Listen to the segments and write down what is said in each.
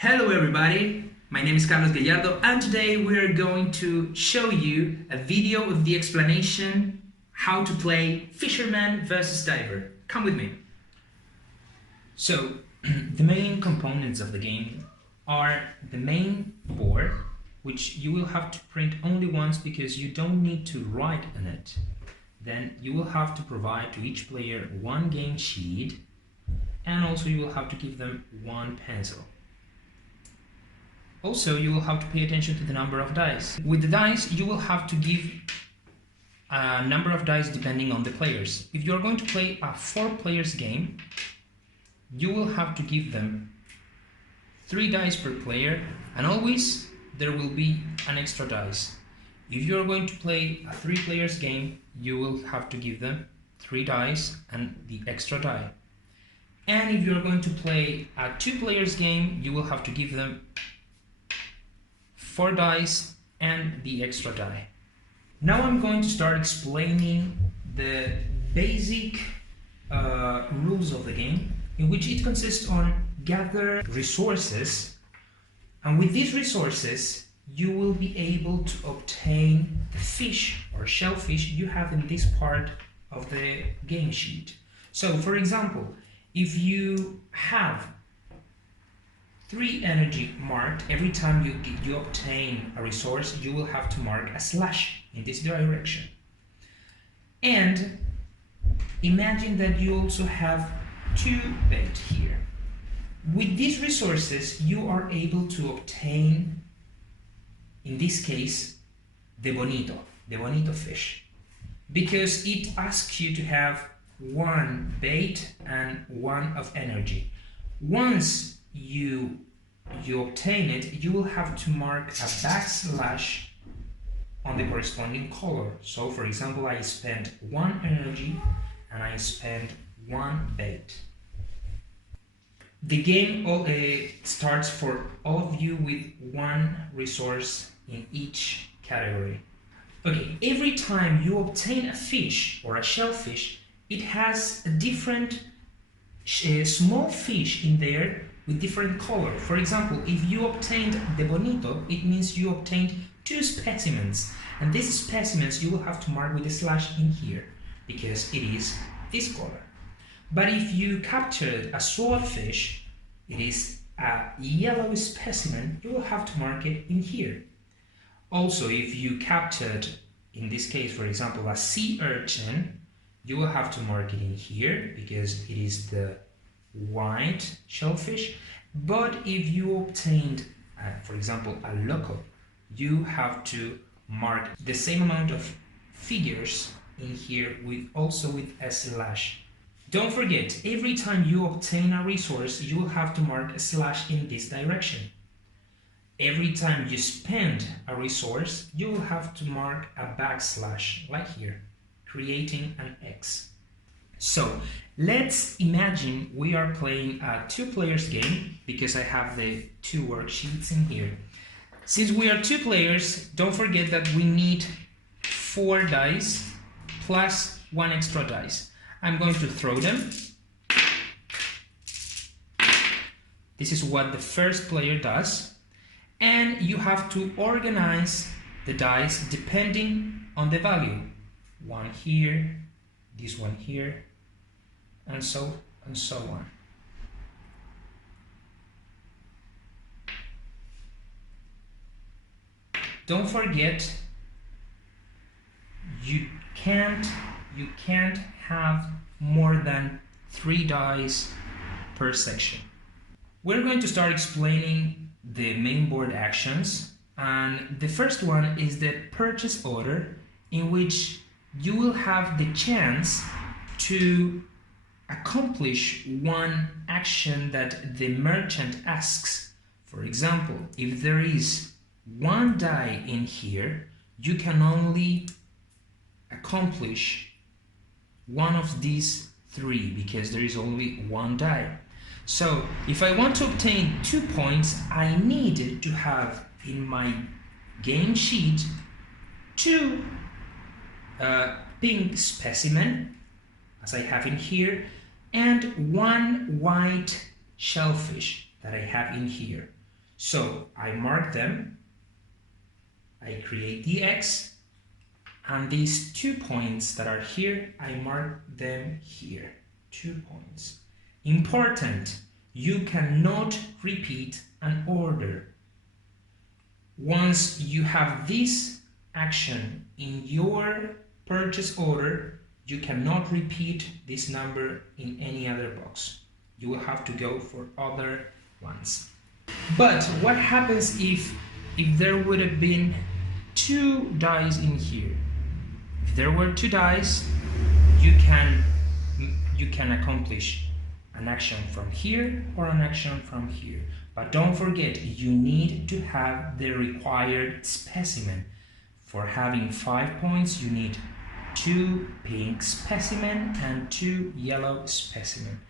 Hello everybody, my name is Carlos Gallardo and today we are going to show you a video of the explanation how to play Fisherman versus Diver. Come with me. So, the main components of the game are the main board, which you will have to print only once because you don't need to write on it. Then you will have to provide to each player one game sheet, and also you will have to give them one pencil. Also, you will have to pay attention to the number of dice. With the dice, you will have to give a number of dice depending on the players. If you are going to play a 4 players game, you will have to give them 3 dice per player, and always there will be an extra dice. If you are going to play a 3 players game, you will have to give them 3 dice and the extra die. And if you are going to play a 2 players game, you will have to give them 4 dice and the extra die. Now I'm going to start explaining the basic rules of the game, in which it consists on gather resources, and with these resources you will be able to obtain the fish or shellfish you have in this part of the game sheet. So for example, if you have 3 energy marked, every time you obtain a resource, you will have to mark a slash in this direction. And imagine that you also have 2 bait here. With these resources, you are able to obtain, in this case, the bonito fish, because it asks you to have 1 bait and 1 of energy. Once you obtain it, you will have to mark a backslash on the corresponding color. So for example, I spent 1 energy and I spent 1 bait. The game starts for all of you with 1 resource in each category. Okay, every time you obtain a fish or a shellfish, it has a different small fish in there with different color. For example, if you obtained the bonito, it means you obtained 2 specimens, and these specimens you will have to mark with a slash in here because it is this color. But if you captured a swordfish, it is a yellow specimen, you will have to mark it in here. Also, if you captured, in this case for example, a sea urchin, you will have to mark it in here because it is the white shellfish. But if you obtained, for example, a loco, you have to mark the same amount of figures in here also with a slash. Don't forget, every time you obtain a resource, you will have to mark a slash in this direction. Every time you spend a resource, you will have to mark a backslash, like here, creating an X. So let's imagine we are playing a 2 players game, because I have the 2 worksheets in here. Since we are 2 players, don't forget that we need 4 dice plus 1 extra dice. I'm going to throw them. This is what the first player does, and you have to organize the dice depending on the value. 1 here, this one here, and so on. Don't forget, you can't have more than 3 dice per section. We're going to start explaining the main board actions, and the first one is the purchase order, in which you will have the chance to accomplish 1 action that the merchant asks. For example, if there is 1 die in here, you can only accomplish 1 of these 3 because there is only 1 die. So if I want to obtain 2 points, I need to have in my game sheet 2 pink specimen, as I have in here, and 1 white shellfish that I have in here. So I mark them, I create the X, and these 2 points that are here, I mark them here. 2 points. Important, you cannot repeat an order. Once you have this action in your purchase order, you cannot repeat this number in any other box. You will have to go for other ones. But what happens if there would have been 2 dice in here? If there were 2 dice, you can accomplish an action from here or an action from here. But don't forget, you need to have the required specimen. For having 5 points, you need 2 pink specimen and 2 yellow specimen.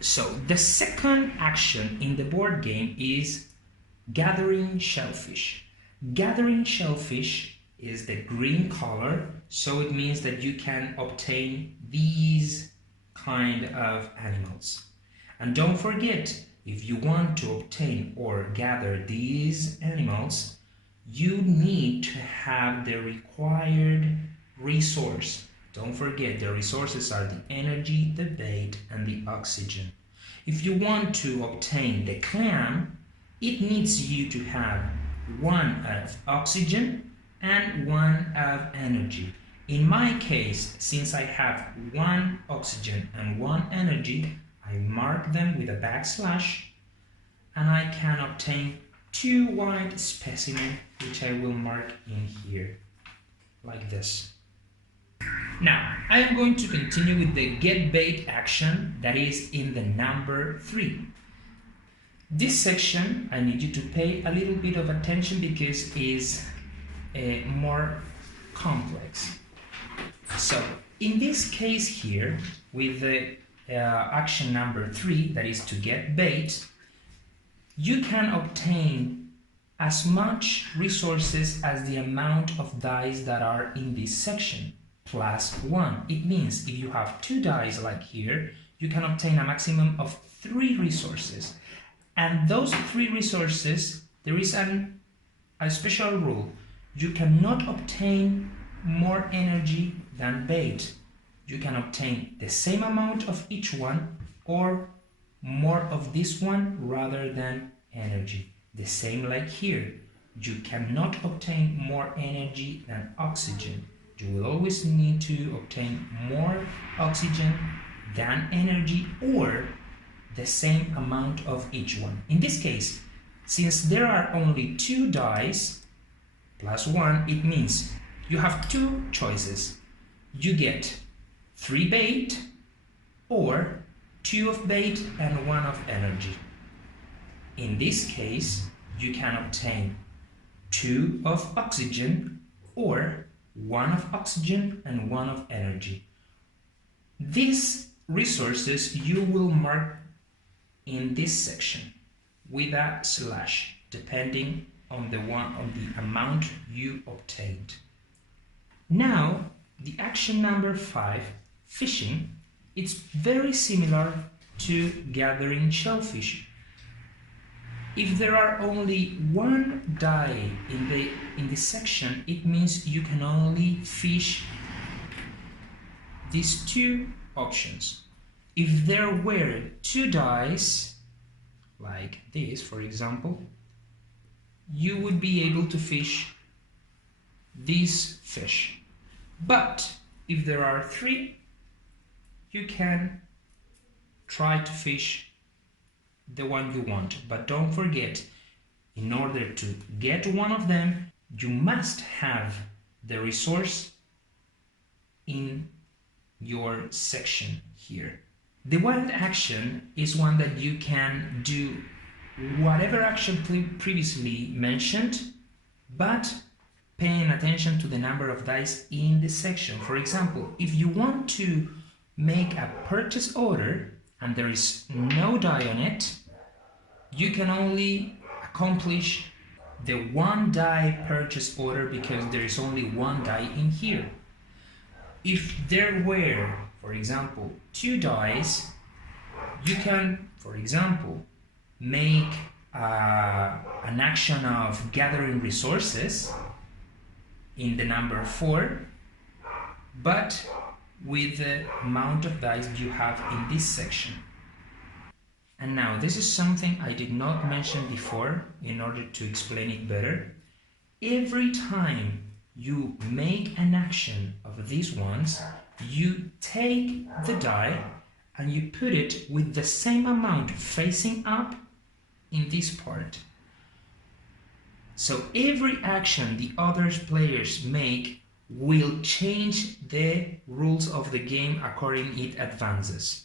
So the second action in the board game is gathering shellfish. Gathering shellfish is the green color, so it means that you can obtain these kind of animals. And don't forget, if you want to obtain or gather these animals, you need to have the required resource. Don't forget, the resources are the energy, the bait, and the oxygen. If you want to obtain the clam, it needs you to have 1 of oxygen and 1 of energy. In my case, since I have 1 oxygen and 1 energy, I mark them with a backslash, and I can obtain 2 white specimens, which I will mark in here, like this. Now, I am going to continue with the get bait action that is in the number 3. This section, I need you to pay a little bit of attention because it is more complex. So, in this case here, with the action number 3, that is to get bait, you can obtain as much resources as the amount of dice that are in this section, plus 1. It means if you have 2 dice like here, you can obtain a maximum of 3 resources. And those 3 resources, there is a special rule. You cannot obtain more energy than bait. You can obtain the same amount of each one or more of this one rather than energy. The same like here. You cannot obtain more energy than oxygen. You will always need to obtain more oxygen than energy or the same amount of each one. In this case, since there are only 2 dice plus 1, it means you have 2 choices. You get 3 bait or 2 of bait and 1 of energy. In this case, you can obtain 2 of oxygen or 1 of oxygen and 1 of energy. These resources you will mark in this section with a slash, depending on the amount you obtained. Now, the action number 5, fishing, it's very similar to gathering shellfish. If there are only 1 die in this section, it means you can only fish these 2 options. If there were 2 dice, like this for example, you would be able to fish this fish. But if there are 3, you can try to fish the one you want. But don't forget, in order to get one of them, you must have the resource in your section here. The wild action is one that you can do whatever action previously mentioned, but paying attention to the number of dice in the section. For example, if you want to make a purchase order and there is no die on it, you can only accomplish the 1 die purchase order because there is only 1 die in here. If there were, for example, 2 dice, you can, for example, make an action of gathering resources in the number 4, but with the amount of dice you have in this section. And now this is something I did not mention before in order to explain it better. Every time you make an action of these ones, you take the die and you put it with the same amount facing up in this part. So every action the other players make will change the rules of the game according it advances,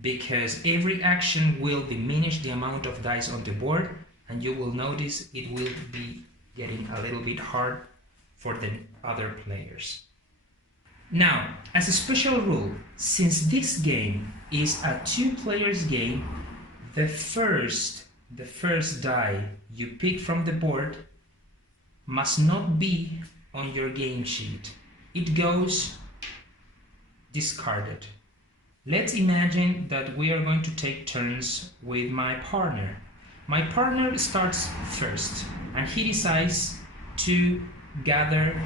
because every action will diminish the amount of dice on the board, and you will notice it will be getting a little bit hard for the other players. Now, as a special rule, since this game is a 2 players game, the first die you pick from the board must not be on your game sheet. It goes discarded. Let's imagine that we are going to take turns with my partner. My partner starts first and he decides to gather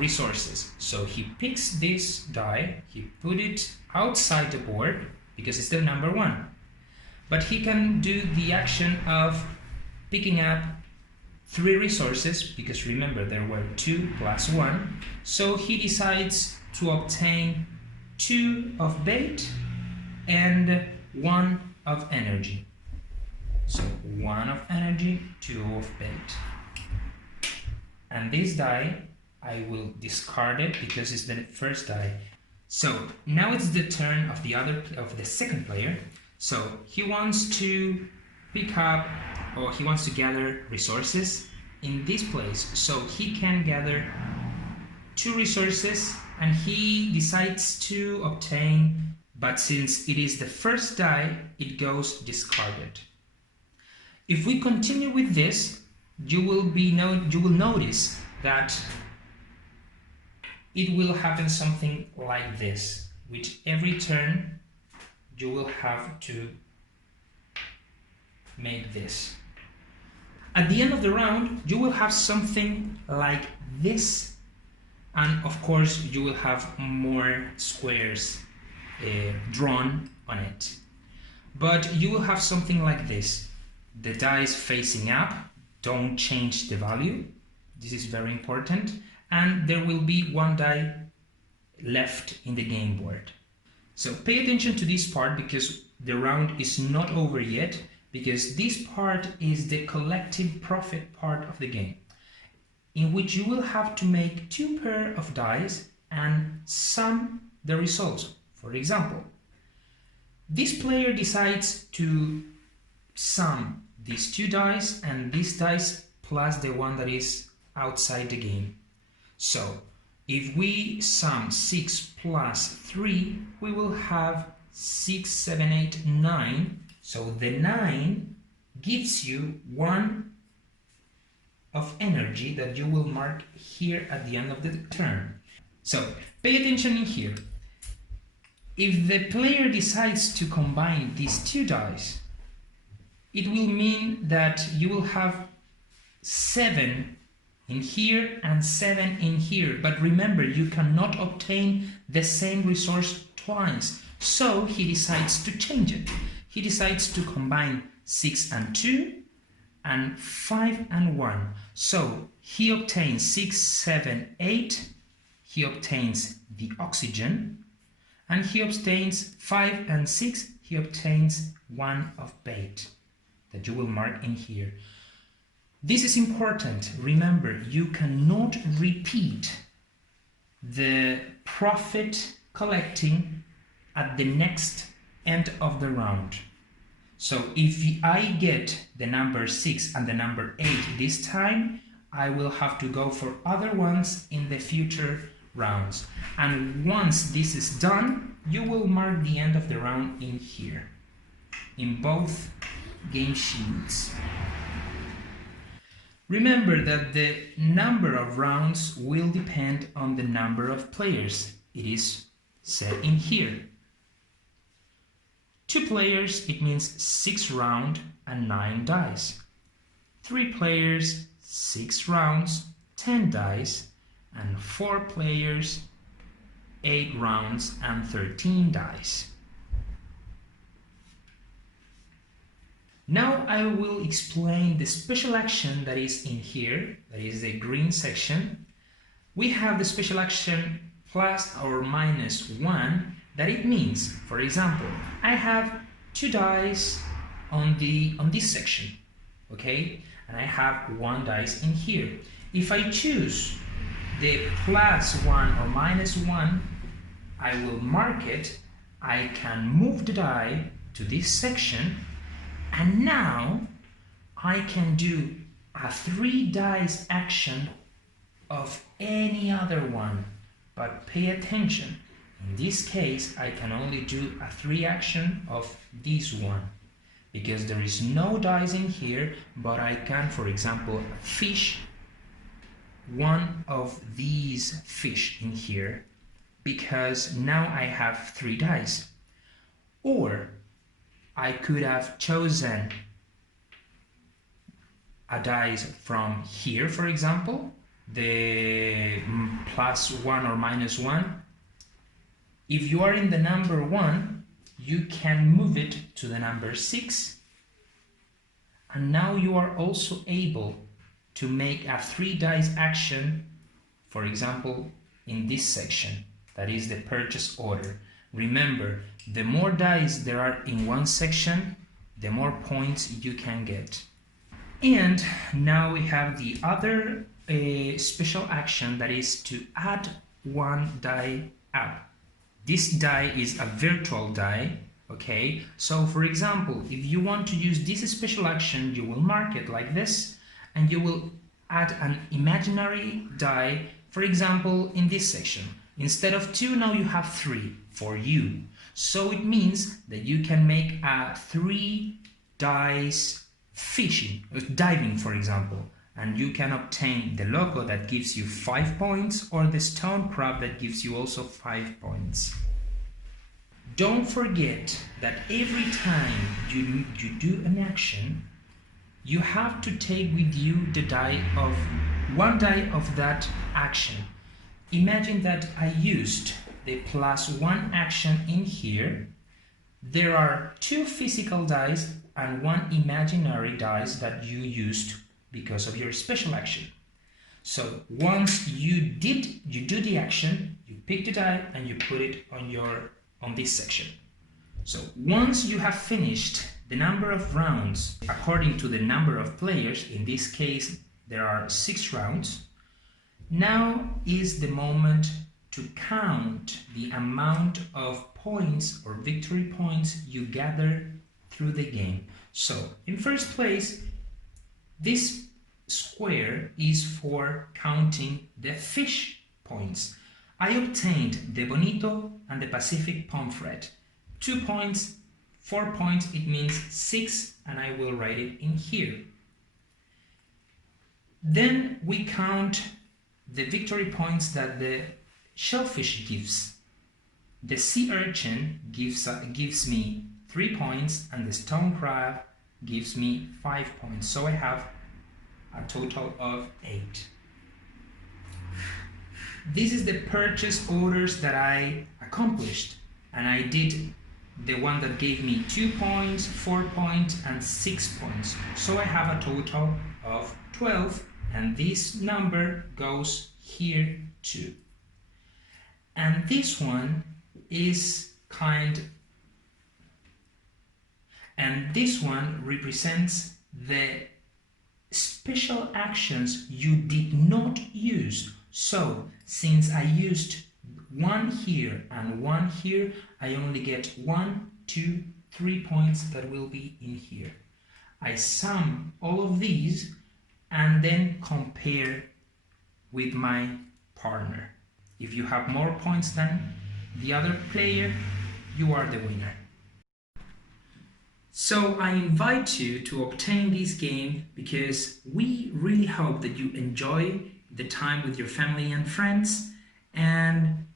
resources. So he picks this die, he put it outside the board because it's still number 1. But he can do the action of picking up 3 resources, because remember there were 2 plus 1. So he decides to obtain 2 of bait and 1 of energy. So 1 of energy, 2 of bait. And this die I will discard it because it's the first die. So now it's the turn of the second player. So he wants to pick up, or he wants to gather resources in this place. So he can gather 2 resources and he decides to obtain, but since it is the first die, it goes discarded. If we continue with this, you will notice that it will happen something like this. With every turn, you will have to make this. At the end of the round, you will have something like this, and of course you will have more squares drawn on it. But you will have something like this. The dice facing up, don't change the value. This is very important. And there will be 1 die left in the game board. So pay attention to this part because the round is not over yet, because this part is the collective profit part of the game, in which you will have to make 2 pair of dice and sum the results. For example, this player decides to sum these 2 dice and this dice plus the one that is outside the game. So if we sum 6 plus 3, we will have 6, 7, 8, 9. So the 9 gives you 1 of energy that you will mark here at the end of the turn. So pay attention in here. If the player decides to combine these 2 dice, it will mean that you will have 7 in here and 7 in here. But remember, you cannot obtain the same resource twice. So he decides to change it. He decides to combine 6 and 2 and 5 and 1. So he obtains 6, 7, 8. He obtains the oxygen. And he obtains 5 and 6. He obtains 1 of bait that you will mark in here. This is important. Remember, you cannot repeat the profit collecting at the next end of the round. So if I get the number 6 and the number 8 this time, I will have to go for other ones in the future rounds. And once this is done, you will mark the end of the round in here, in both game sheets. Remember that the number of rounds will depend on the number of players. It is set in here. 2 players, it means 6 rounds and 9 dice. 3 players, 6 rounds, 10 dice, and 4 players, 8 rounds and 13 dice. Now I will explain the special action that is in here, that is the green section. We have the special action plus or minus 1, that it means, for example, I have 2 dice on this section, okay, and I have 1 dice in here. If I choose the plus 1 or minus 1, I will mark it. I can move the die to this section, and now I can do a 3 dice action of any other one. But pay attention, in this case I can only do a 3 action of this one, because there is no dice in here, but I can, for example, fish one of these fish in here, because now I have 3 dice. Or I could have chosen a dice from here, for example, the plus 1 or minus 1. If you are in the number 1, you can move it to the number 6, and now you are also able to make a 3 dice action, for example, in this section, that is the purchase order. Remember, the more dice there are in one section, the more points you can get. And now we have the other special action, that is to add 1 die up. This die is a virtual die, okay? So for example, if you want to use this special action, you will mark it like this, and you will add an imaginary die, for example, in this section. Instead of 2, now you have 3 for you. So it means that you can make a 3 dice fishing, diving, for example, and you can obtain the logo that gives you 5 points, or the stone crab that gives you also 5 points. Don't forget that every time you do an action, you have to take with you the die of 1 die of that action. Imagine that I used the plus 1 action in here. There are 2 physical dice and 1 imaginary dice that you used because of your special action. So once you do the action, you pick the die and you put it on this section. So once you have finished the number of rounds according to the number of players, in this case there are 6 rounds, now is the moment to count the amount of points or victory points you gather through the game. So in first place, this square is for counting the fish points. I obtained the Bonito and the Pacific Pomfret. 2 points, 4 points, it means 6, and I will write it in here. Then we count the victory points that the shellfish gives. The sea urchin gives me 3 points, and the stone crab gives me 5 points. So I have a total of 8. This is the purchase orders that I accomplished, and I did the one that gave me 2 points, 4 points, and 6 points. So I have a total of 12, and this number goes here too. And this one is and this one represents the special actions you did not use. So since I used 1 here and 1 here, I only get 1, 2, 3 points that will be in here. I sum all of these and then compare with my partner. If you have more points than the other player, you are the winner. So I invite you to obtain this game because we really hope that you enjoy the time with your family and friends, and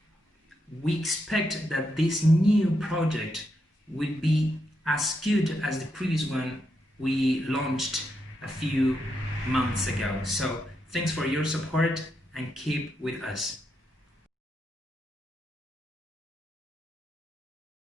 we expect that this new project would be as good as the previous one we launched a few months ago. So thanks for your support and keep with us.